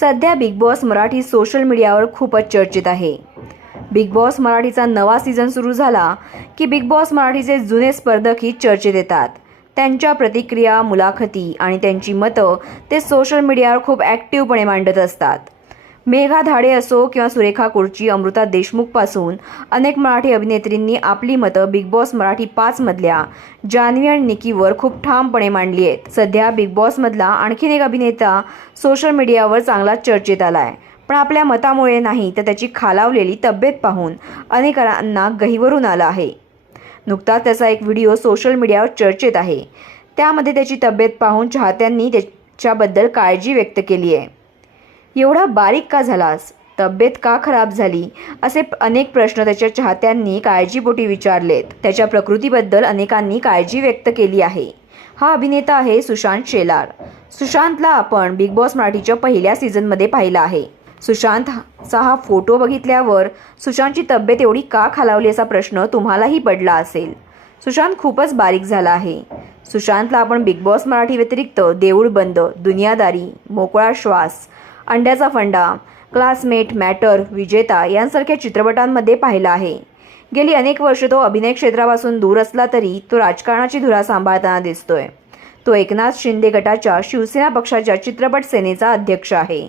सध्या big Boss Marathi social मीडियावर खूपच चर्चेत आहे. बिग बॉस मराठीचा नवा सीझन सुरू झाला की बिग बॉस मराठीचे जुने स्पर्धकही चर्चेत येतात. त्यांच्या प्रतिक्रिया मुलाखती आणि त्यांची मतं ते सोशल मीडियावर खूप ॲक्टिव्हपणे मांडत असतात. मेघा धाडे असो किंवा सुरेखा कुर्ची अमृता देशमुखपासून अनेक मराठी अभिनेत्रींनी आपली मतं बिग बॉस मराठी पाचमधल्या जान्हवी आणि निकीवर खूप ठामपणे मांडली आहेत. सध्या बिग बॉसमधला आणखीन एक अभिनेता सोशल मीडियावर चांगलाच चर्चेत आला आहे पण आपल्या मतामुळे नाही तर त्याची खालावलेली तब्येत पाहून अनेकांना गहिवरून आलं आहे. नुकताच त्याचा एक व्हिडिओ सोशल मीडियावर चर्चेत आहे. त्यामध्ये त्याची तब्येत पाहून चाहत्यांनी त्याच्याबद्दल काळजी व्यक्त केली आहे. एवढा बारीक का झालास? तब्येत का खराब झाली? असे अनेक प्रश्न त्याच्या चाहत्यांनी काळजीपोटी विचारलेत. त्याच्या प्रकृतीबद्दल अनेकांनी काळजी व्यक्त केली आहे. हा अभिनेता आहे सुशांत शेलार. सुशांतला आपण बिग बॉस मराठीच्या पहिल्या सीझनमध्ये पाहिला आहे. सुशांतचा हा फोटो बघितल्यावर सुशांतची तब्येत एवढी का खालावली असा प्रश्न तुम्हालाही पडला असेल. सुशांत खूपच बारीक झाला आहे. सुशांतला आपण बिग बॉस मराठी व्यतिरिक्त देऊळ बंद दुनियादारी मोकळा श्वास अंड्याचा फंडा क्लासमेट मॅटर विजेता यांसारख्या चित्रपटांमध्ये पाहिला आहे. गेली अनेक वर्ष तो अभिनय क्षेत्रापासून दूर असला तरी तो राजकारणाची धुरा सांभाळताना दिसतोय. तो एकनाथ शिंदे गटाच्या शिवसेना पक्षाच्या चित्रपट सेनेचा अध्यक्ष आहे.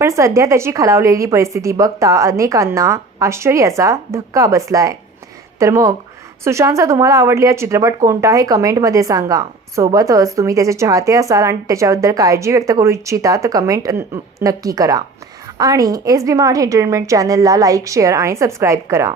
पण सध्या त्याची खालावलेली परिस्थिती बघता अनेकांना आश्चर्याचा धक्का बसलाय. तर मग सुशांतचा तुम्हाला आवडलेला चित्रपट कोणता आहे कमेंटमध्ये सांगा. सोबतच तुम्ही त्याचे चाहते असाल आणि त्याच्याबद्दल काळजी व्यक्त करू इच्छिता तर कमेंट न- नक्की करा. आणि एस बी मराठी एंटरटेनमेंट चॅनलला लाईक शेअर आणि सबस्क्राईब करा.